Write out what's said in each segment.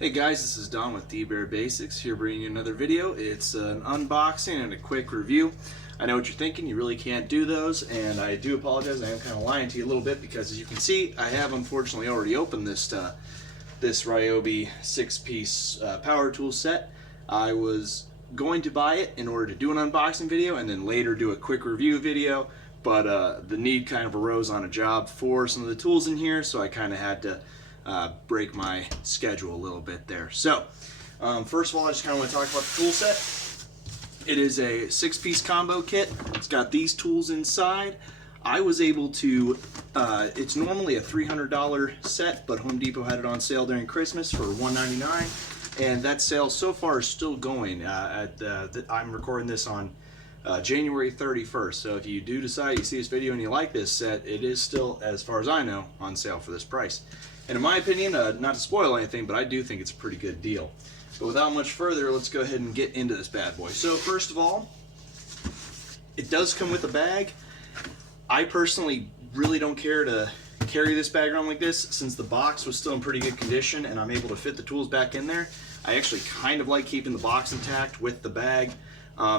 Hey guys, this is Don with D-Bear Basics, here bringing you another video. It's an unboxing and a quick review. I know what you're thinking, you really can't do those, and I do apologize. I am kind of lying to you a little bit because, as you can see, I have unfortunately already opened this Ryobi 6-piece power tool set. I was going to buy it in order to do an unboxing video and then later do a quick review video, but the need kind of arose on a job for some of the tools in here, so I kind of had to break my schedule a little bit there. So first of all, I just kind of want to talk about the tool set. It is a 6-piece combo kit. It's got these tools inside. I was able to, it's normally a $300 set, but Home Depot had it on sale during Christmas for $199, and that sale so far is still going. I'm recording this on January 31st, so if you do decide you see this video and you like this set, it is still, as far as I know, on sale for this price. And in my opinion, not to spoil anything, but I do think it's a pretty good deal. But without much further, let's go ahead and get into this bad boy. So first of all, it does come with a bag. I personally really don't care to carry this bag around like this, since the box was still in pretty good condition and I'm able to fit the tools back in there. I actually kind of like keeping the box intact with the bag.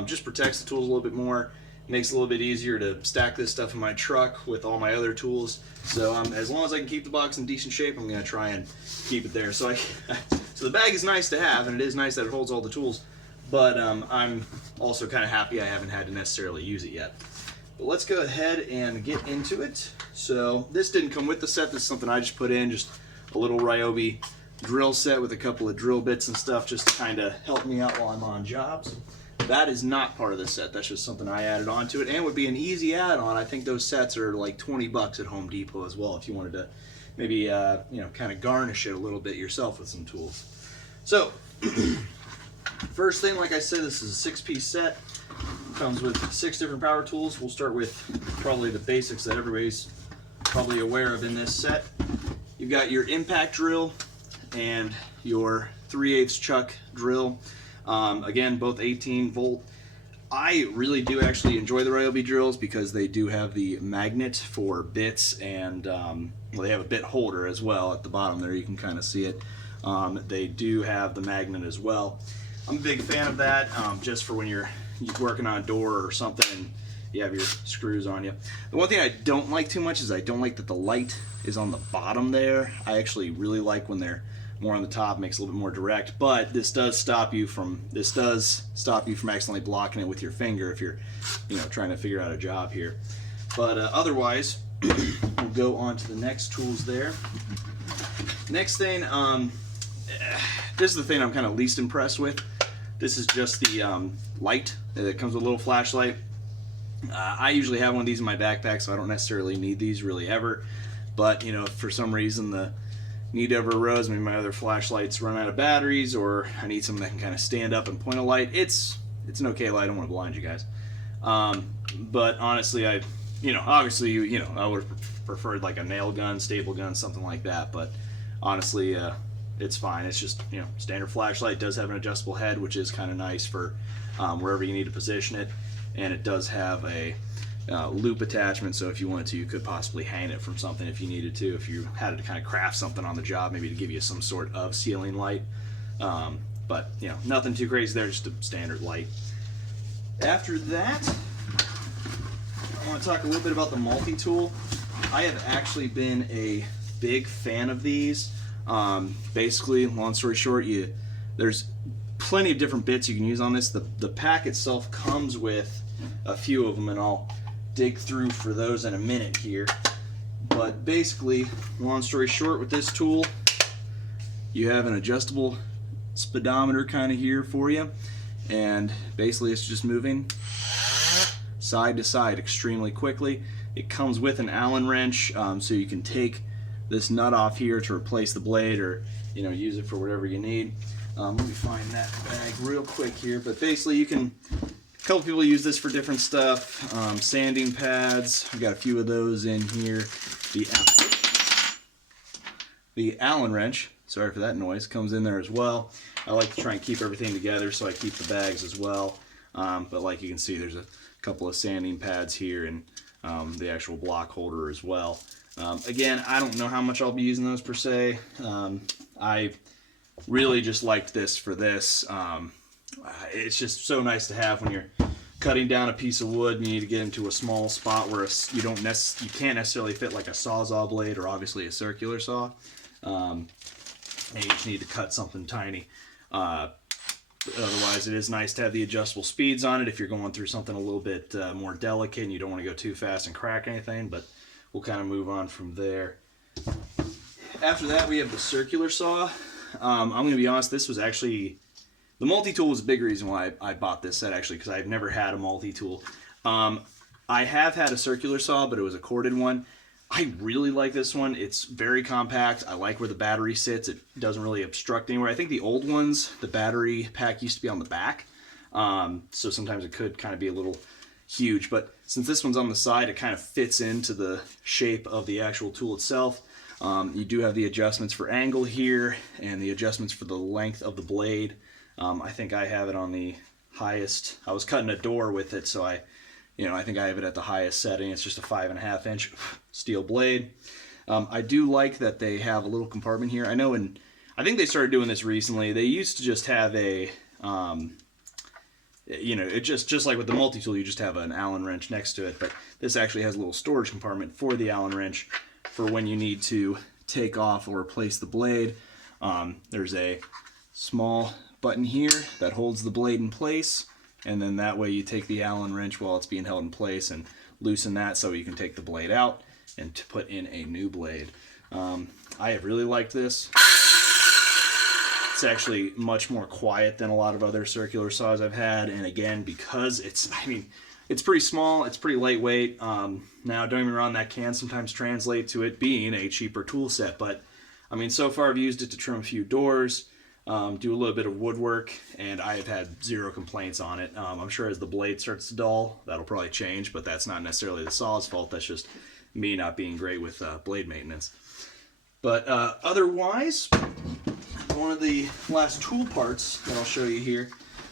Just protects the tools a little bit more. Makes it a little bit easier to stack this stuff in my truck with all my other tools. So as long as I can keep the box in decent shape, I'm going to try and keep it there. So so the bag is nice to have, and it is nice that it holds all the tools, but I'm also kind of happy I haven't had to necessarily use it yet. But let's go ahead and get into it. So this didn't come with the set. This is something I just put in, just a little Ryobi drill set with a couple of drill bits and stuff just to kind of help me out while I'm on jobs. That is not part of the set. That's just something I added onto it, and would be an easy add-on. I think those sets are like 20 bucks at Home Depot as well if you wanted to maybe you know, kind of garnish it a little bit yourself with some tools. So first thing, like I said, this is a 6-piece set. Comes with 6 different power tools. We'll start with probably the basics that everybody's probably aware of in this set. You've got your impact drill and your 3/8 chuck drill. Again, both 18 volt. I really do actually enjoy the Ryobi drills because they do have the magnet for bits, and well, they have a bit holder as well at the bottom there. You can kind of see it. They do have the magnet as well. I'm a big fan of that, just for when you're working on a door or something and you have your screws on you. The one thing I don't like too much is I don't like that the light is on the bottom there. I actually really like when they're more on the top, makes it a little bit more direct, but this does stop you from accidentally blocking it with your finger if you're, you know, trying to figure out a job here. But otherwise, we'll go on to the next tools there. Next thing, this is the thing I'm kind of least impressed with. This is just the light. It comes with a little flashlight. I usually have one of these in my backpack, so I don't necessarily need these really ever. But you know, if for some reason the need ever arose, maybe my other flashlights run out of batteries, or I need something that can kind of stand up and point a light. It's an okay light. I don't want to blind you guys. But honestly, obviously, I would have preferred like a nail gun, staple gun, something like that. But honestly, it's fine. It's just, standard flashlight. It does have an adjustable head, which is kind of nice for wherever you need to position it. And it does have a loop attachment, so if you wanted to, you could possibly hang it from something if you needed to, if you had to kind of craft something on the job, maybe to give you some sort of ceiling light. But nothing too crazy there, just a standard light. After that, I want to talk a little bit about the multi-tool. I have actually been a big fan of these. Basically, long story short, there's plenty of different bits you can use on this. The pack itself comes with a few of them, and I'll dig through for those in a minute here. But basically, long story short, with this tool, you have an adjustable speedometer kind of here for you, and basically it's just moving side to side extremely quickly. It comes with an Allen wrench, so you can take this nut off here to replace the blade, or use it for whatever you need. Let me find that bag real quick here, but basically you can, a couple people use this for different stuff. Sanding pads, I've got a few of those in here. The Allen wrench, sorry for that noise, comes in there as well. I like to try and keep everything together, so I keep the bags as well. But like you can see, there's a couple of sanding pads here, and the actual block holder as well. Again, I don't know how much I'll be using those per se. I really just liked this for this. It's just so nice to have when you're cutting down a piece of wood and you need to get into a small spot where you can't necessarily fit like a Sawzall blade or obviously a circular saw. And you just need to cut something tiny. Otherwise, it is nice to have the adjustable speeds on it if you're going through something a little bit more delicate and you don't want to go too fast and crack anything, but we'll kind of move on from there. After that, we have the circular saw. I'm going to be honest, this was actually... The multi-tool was a big reason why I bought this set, actually, because I've never had a multi-tool. I have had a circular saw, but it was a corded one. I really like this one. It's very compact. I like where the battery sits. It doesn't really obstruct anywhere. I think the old ones, the battery pack used to be on the back, so sometimes it could kind of be a little huge. But since this one's on the side, it kind of fits into the shape of the actual tool itself. You do have the adjustments for angle here and the adjustments for the length of the blade. I think I have it on the highest. I was cutting a door with it, so I think I have it at the highest setting. It's just a 5.5 inch steel blade. I do like that they have a little compartment here. I think they started doing this recently. They used to just have a, it just like with the multi-tool, you just have an Allen wrench next to it, but this actually has a little storage compartment for the Allen wrench for when you need to take off or replace the blade. There's a small button here that holds the blade in place, and then that way you take the Allen wrench while it's being held in place and loosen that so you can take the blade out and to put in a new blade. I have really liked this. It's actually much more quiet than a lot of other circular saws I've had, and again, because it's pretty small, it's pretty lightweight. Now, don't get me wrong, that can sometimes translate to it being a cheaper tool set, but so far I've used it to trim a few doors, do a little bit of woodwork, and I have had zero complaints on it. I'm sure as the blade starts to dull, that'll probably change, but that's not necessarily the saw's fault. That's just me not being great with blade maintenance. But otherwise, one of the last tool parts that I'll show you here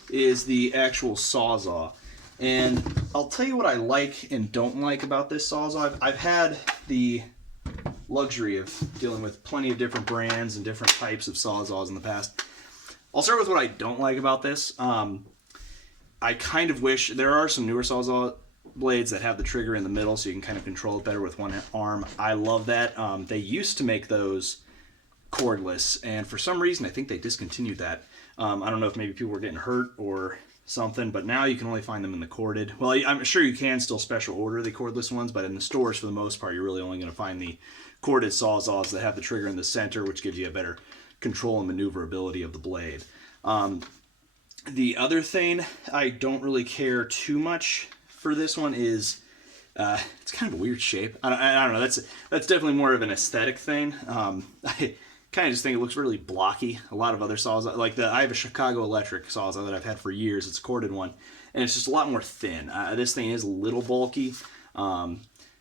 is the actual Sawzall. And I'll tell you what I like and don't like about this Sawzall. I've had the luxury of dealing with plenty of different brands and different types of Sawzalls in the past. I'll start with what I don't like about this. I kind of wish there are some newer Sawzall blades that have the trigger in the middle so you can kind of control it better with one arm. I love that. They used to make those cordless, and for some reason I think they discontinued that. I don't know if maybe people were getting hurt or something, but now you can only find them in the corded. Well, I'm sure you can still special order the cordless ones, but in the stores for the most part you're really only going to find the corded Sawzalls that have the trigger in the center, which gives you a better control and maneuverability of the blade. The other thing I don't really care too much for this one is it's kind of a weird shape. I don't know. That's definitely more of an aesthetic thing. I kind of just think it looks really blocky. A lot of other saws, like I have a Chicago Electric Sawzall that I've had for years. It's a corded one, and it's just a lot more thin. This thing is a little bulky.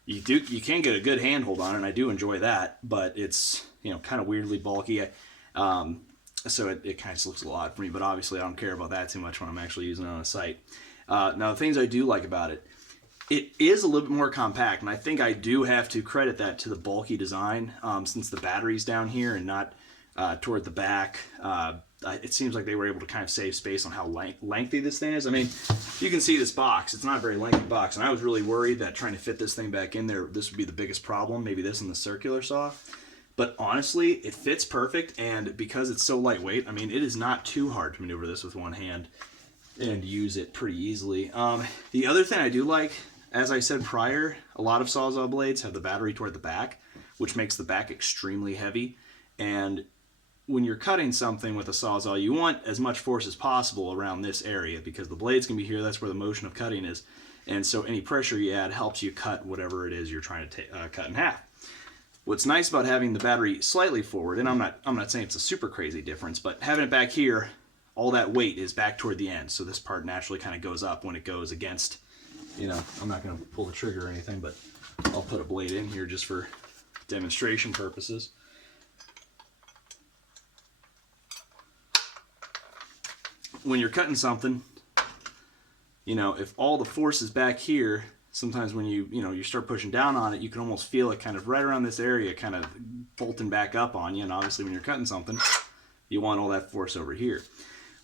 You can get a good handhold on it, and I do enjoy that, but it's kind of weirdly bulky. So it kind of just looks a lot for me, but obviously I don't care about that too much when I'm actually using it on a site. Now, the things I do like about it, it is a little bit more compact, and I think I do have to credit that to the bulky design, since the battery's down here and not toward the back. It seems like they were able to kind of save space on how lengthy this thing is. You can see this box. It's not a very lengthy box, and I was really worried that trying to fit this thing back in there, this would be the biggest problem, maybe this and the circular saw. But honestly, it fits perfect, and because it's so lightweight, it is not too hard to maneuver this with one hand and use it pretty easily. The other thing I do like, as I said prior, a lot of Sawzall blades have the battery toward the back, which makes the back extremely heavy. And when you're cutting something with a Sawzall, you want as much force as possible around this area because the blade's going to be here. That's where the motion of cutting is. And so any pressure you add helps you cut whatever it is you're trying to cut in half. What's nice about having the battery slightly forward, and I'm not saying it's a super crazy difference, but having it back here, all that weight is back toward the end. So this part naturally kind of goes up when it goes against, I'm not going to pull the trigger or anything, but I'll put a blade in here just for demonstration purposes. When you're cutting something, if all the force is back here, sometimes when you start pushing down on it, you can almost feel it kind of right around this area kind of bolting back up on you. And obviously when you're cutting something, you want all that force over here.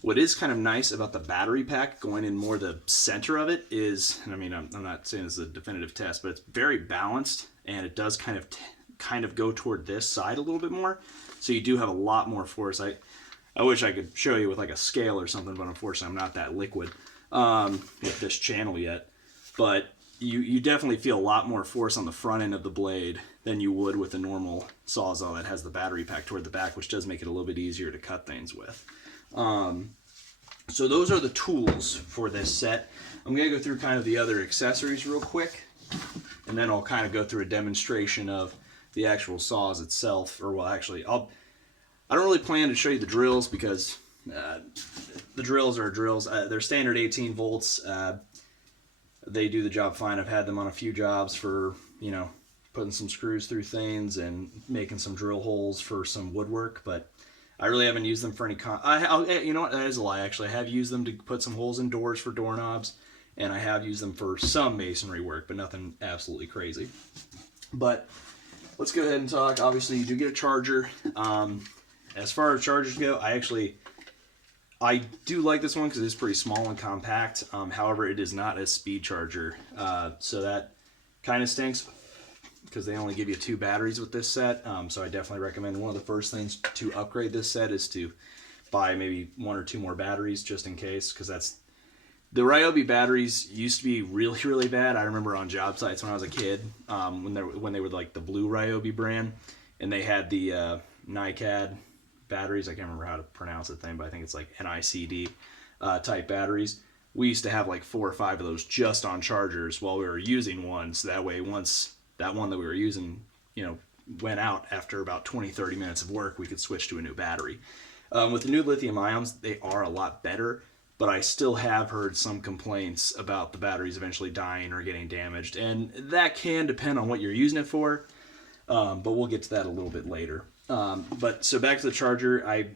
What is kind of nice about the battery pack going in more the center of it is, and I mean, I'm not saying this is a definitive test, but it's very balanced, and it does kind of go toward this side a little bit more. So you do have a lot more force. I wish I could show you with like a scale or something, but unfortunately I'm not that liquid with this channel yet. But you definitely feel a lot more force on the front end of the blade than you would with a normal Sawzall that has the battery pack toward the back, which does make it a little bit easier to cut things with. So those are the tools for this set. I'm going to go through kind of the other accessories real quick, and then I'll kind of go through a demonstration of the actual saws itself. Or well, actually, I don't really plan to show you the drills because the drills are drills. They're standard 18 volts. They do the job fine. I've had them on a few jobs for, you know, putting some screws through things and making some drill holes for some woodwork, but I really haven't used them for any you know what, that is a lie actually. I have used them to put some holes in doors for doorknobs, and I have used them for some masonry work, but nothing absolutely crazy. But let's go ahead and talk. Obviously you do get a charger. As far as chargers go, I do like this one because it's pretty small and compact. However, it is not a speed charger, so that kind of stinks because they only give you 2 batteries with this set. So I definitely recommend one of the first things to upgrade this set is to buy maybe 1 or 2 more batteries just in case, because the Ryobi batteries used to be really, really bad. I remember on job sites when I was a kid, when they were like the blue Ryobi brand, and they had the NiCad batteries. I can't remember how to pronounce the thing, but I think it's like NICD type batteries. We used to have like 4 or 5 of those just on chargers while we were using one, so that way once that one that we were using, you know, went out after about 20-30 minutes of work, we could switch to a new battery. With the new lithium ions, they are a lot better, but I still have heard some complaints about the batteries eventually dying or getting damaged, and that can depend on what you're using it for, but we'll get to that a little bit later. But so back to the charger,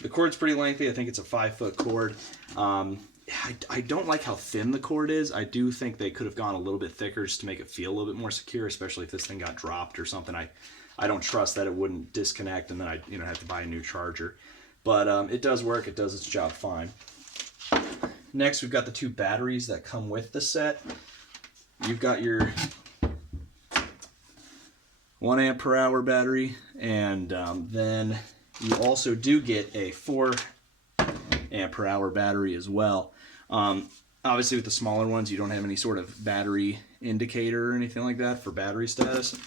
the cord's pretty lengthy. I think it's a 5-foot cord. I don't like how thin the cord is. I do think they could have gone a little bit thicker just to make it feel a little bit more secure, especially if this thing got dropped or something. I don't trust that it wouldn't disconnect and then I have to buy a new charger. But it does work. It does its job fine. Next, we've got the 2 batteries that come with the set. You've got your 1 amp per hour battery, and then you also do get a 4 amp per hour battery as well. Obviously with the smaller ones you don't have any sort of battery indicator or anything like that for battery status.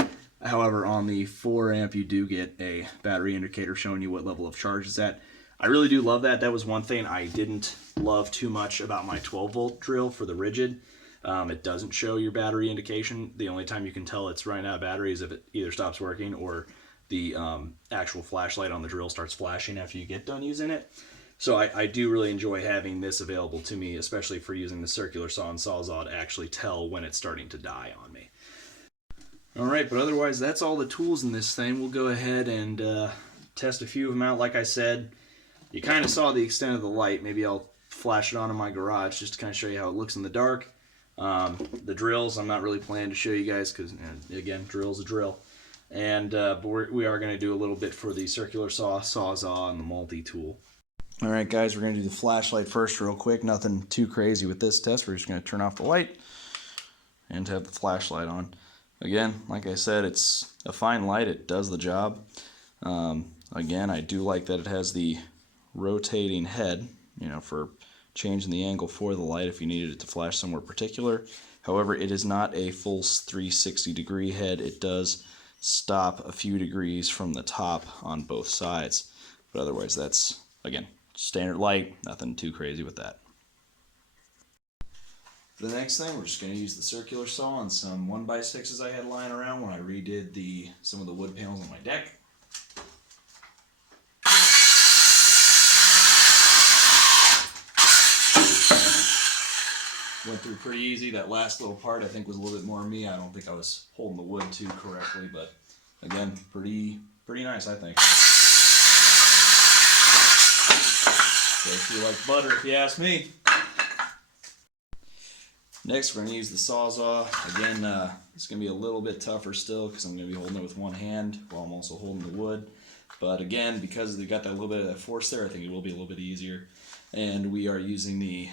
However, on the 4 amp you do get a battery indicator showing you what level of charge it's at. I really do love that. That was one thing I didn't love too much about my 12 volt drill for the rigid. It doesn't show your battery indication. The only time you can tell it's running out of battery is if it either stops working or the actual flashlight on the drill starts flashing after you get done using it. So I do really enjoy having this available to me, especially for using the circular saw and Sawzall to actually tell when it's starting to die on me. Alright, but otherwise that's all the tools in this thing. We'll go ahead and test a few of them out. Like I said, you kind of saw the extent of the light. Maybe I'll flash it on in my garage just to kind of show you how it looks in the dark. The drills, I'm not really planning to show you guys because, again, drill's a drill. And but we are going to do a little bit for the circular saw, Sawzall, and the multi-tool. Alright guys, we're going to do the flashlight first real quick. Nothing too crazy with this test. We're just going to turn off the light and have the flashlight on. Again, like I said, it's a fine light. It does the job. Again, I do like that it has the rotating head, for changing the angle for the light if you needed it to flash somewhere particular. However, it is not a full 360 degree head. It does stop a few degrees from the top on both sides. But otherwise, that's, again, standard light, nothing too crazy with that. For the next thing, we're just going to use the circular saw on some 1x6s I had lying around when I redid some of the wood panels on my deck. Went through pretty easy. That last little part I think was a little bit more me. I don't think I was holding the wood too correctly, but again, pretty nice, I think. Tastes you like butter if you ask me. Next, we're going to use the Sawzall. Again, it's going to be a little bit tougher still because I'm going to be holding it with one hand while I'm also holding the wood. But again, because they got that little bit of that force there, I think it will be a little bit easier. And we are using the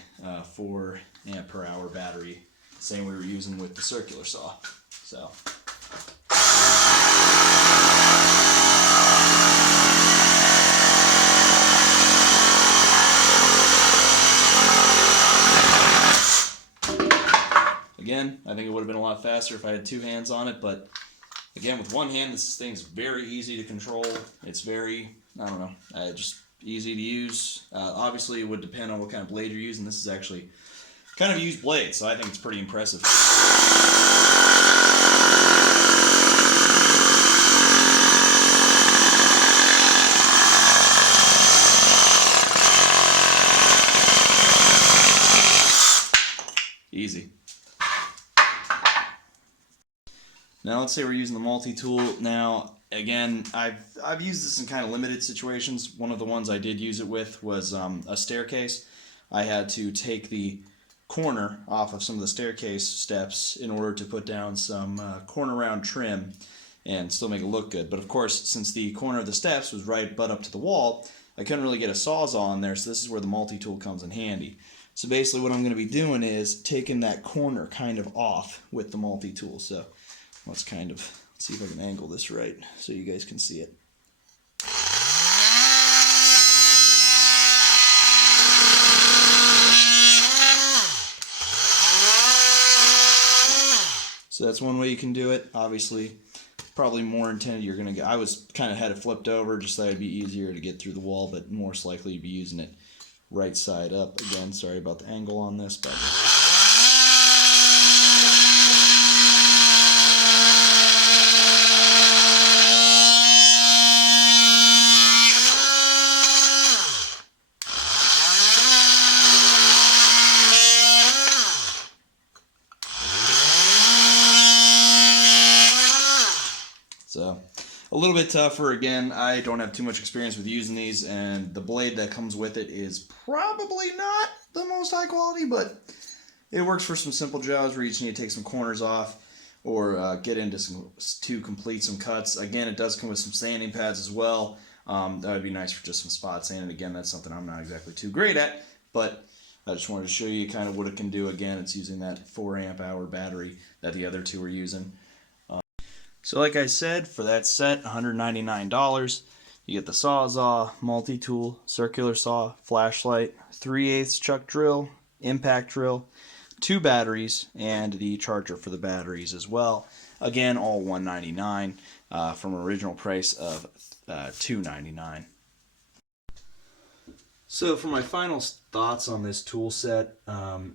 4 amp per hour battery, same we were using with the circular saw. So. Again, I think it would have been a lot faster if I had 2 hands on it, but again, with 1 hand, this thing's very easy to control. It's very, I don't know, just easy to use. Obviously, it would depend on what kind of blade you're using. This is actually kind of a used blade, so I think it's pretty impressive. Easy. Now let's say we're using the multi-tool. Now again, I've used this in kind of limited situations. One of the ones I did use it with was a staircase. I had to take the corner off of some of the staircase steps in order to put down some corner round trim and still make it look good. But of course, since the corner of the steps was right butt up to the wall, I couldn't really get a sawzall in there, so this is where the multi-tool comes in handy. So basically what I'm going to be doing is taking that corner kind of off with the multi-tool. So let's see if I can angle this right so you guys can see it. So that's one way you can do it. Obviously, probably more intended you're going to get. I was kind of had it flipped over just so it'd be easier to get through the wall, but most likely you'd be using it right side up. Again, sorry about the angle on this, but so a little bit tougher. Again, I don't have too much experience with using these, and the blade that comes with it is probably not the most high quality, but it works for some simple jobs where you just need to take some corners off or get into to complete some cuts. Again, it does come with some sanding pads as well. That would be nice for just some spot sanding. Again, that's something I'm not exactly too great at, but I just wanted to show you kind of what it can do. Again, it's using that 4 amp hour battery that the other two are using. So like I said, for that set, $199, you get the Sawzall, multi-tool, circular saw, flashlight, 3/8 chuck drill, impact drill, 2 batteries, and the charger for the batteries as well. Again, all $199 from an original price of $299. So for my final thoughts on this tool set,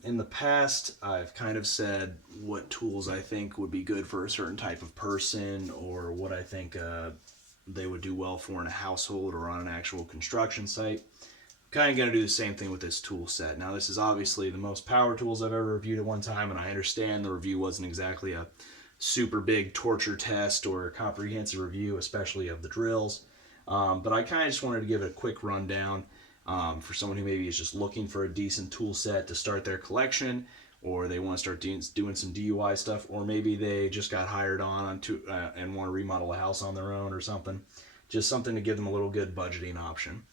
in the past I've kind of said what tools I think would be good for a certain type of person, or what I think they would do well for in a household or on an actual construction site. I'm kind of going to do the same thing with this tool set. Now this is obviously the most power tools I've ever reviewed at one time, and I understand the review wasn't exactly a super big torture test or a comprehensive review, especially of the drills, but I kind of just wanted to give it a quick rundown. For someone who maybe is just looking for a decent tool set to start their collection, or they want to start doing some DIY stuff, or maybe they just got hired on to and want to remodel a house on their own or something. Just something to give them a little good budgeting option.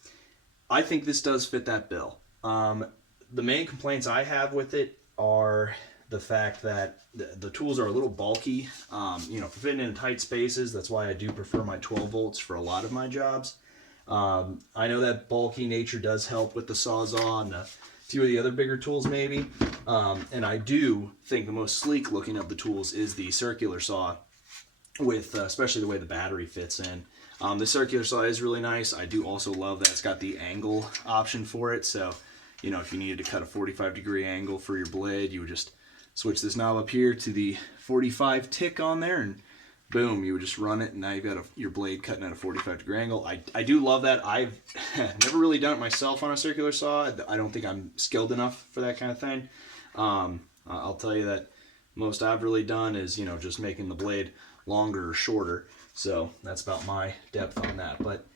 I think this does fit that bill. The main complaints I have with it are the fact that the tools are a little bulky. For fitting in tight spaces, that's why I do prefer my 12 volts for a lot of my jobs. I know that bulky nature does help with the Sawzall and a few of the other bigger tools maybe, and I do think the most sleek looking of the tools is the circular saw, with especially the way the battery fits in. The circular saw is really nice. I do also love that it's got the angle option for it, so if you needed to cut a 45-degree angle for your blade, you would just switch this knob up here to the 45 tick on there, and boom, you would just run it, and now you've got your blade cutting at a 45-degree angle. I do love that. I've never really done it myself on a circular saw. I don't think I'm skilled enough for that kind of thing. I'll tell you that most I've really done is, just making the blade longer or shorter. So that's about my depth on that. But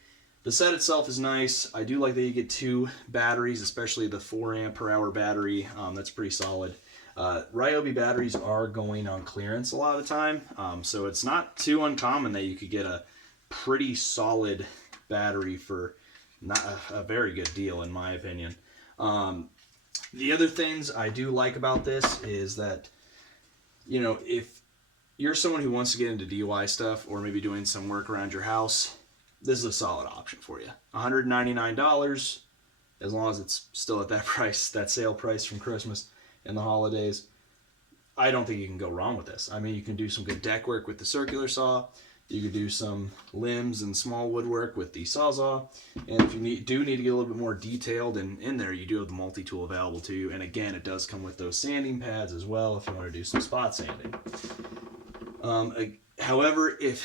the set itself is nice. I do like that you get 2 batteries, especially the 4 amp per hour battery. That's pretty solid. Ryobi batteries are going on clearance a lot of the time, so it's not too uncommon that you could get a pretty solid battery for not a very good deal, in my opinion. The other things I do like about this is that, you know, if you're someone who wants to get into DIY stuff or maybe doing some work around your house, this is a solid option for you. $199, as long as it's still at that price, that sale price from Christmas and the holidays. I don't think you can go wrong with this. I mean, you can do some good deck work with the circular saw. You could do some limbs and small woodwork with the Sawzall. And if you do need to get a little bit more detailed in there, you do have the multi-tool available to you. And again, it does come with those sanding pads as well if you want to do some spot sanding. However, if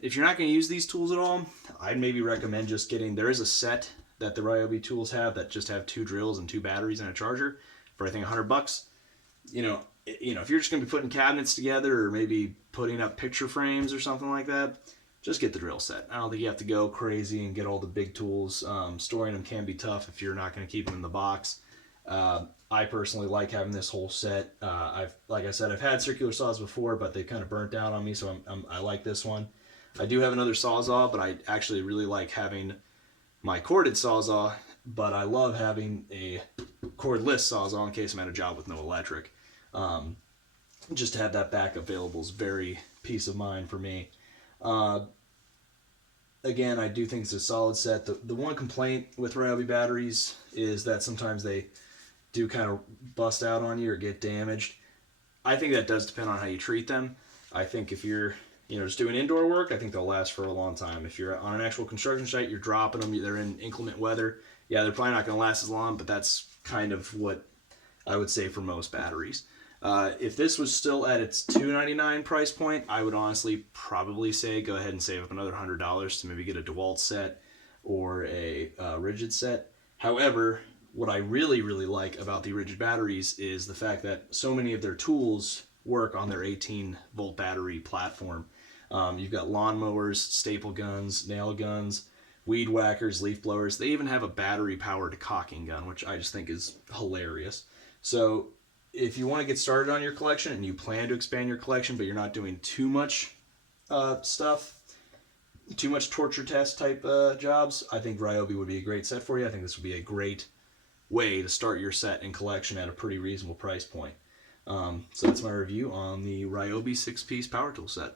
you're not going to use these tools at all, I'd maybe recommend just getting, there is a set that the Ryobi tools have that just have 2 drills and 2 batteries and a charger for I think $100. You know, if you're just going to be putting cabinets together or maybe putting up picture frames or something like that, just get the drill set. I don't think you have to go crazy and get all the big tools. Storing them can be tough if you're not going to keep them in the box. I personally like having this whole set. Like I said, I've had circular saws before, but they kind of burnt out on me, so I like this one. I do have another Sawzall, but I actually really like having my corded Sawzall, but I love having a cordless Sawzall in case I'm at a job with no electric. Just to have that back available is very peace of mind for me. Again, I do think it's a solid set. The one complaint with Ryobi batteries is that sometimes they do kind of bust out on you or get damaged. I think that does depend on how you treat them. I think if you're just doing indoor work, I think they'll last for a long time. If you're on an actual construction site, you're dropping them, they're in inclement weather, yeah, they're probably not going to last as long, but that's kind of what I would say for most batteries. If this was still at its $299 price point, I would honestly probably say go ahead and save up another $100 to maybe get a DeWalt set or a rigid set. However, what I really, really like about the rigid batteries is the fact that so many of their tools work on their 18-volt battery platform. You've got lawnmowers, staple guns, nail guns, weed whackers, leaf blowers. They even have a battery-powered caulking gun, which I just think is hilarious. So if you want to get started on your collection and you plan to expand your collection, but you're not doing too much stuff, too much torture test type jobs, I think Ryobi would be a great set for you. I think this would be a great way to start your set and collection at a pretty reasonable price point. So that's my review on the Ryobi 6-piece power tool set.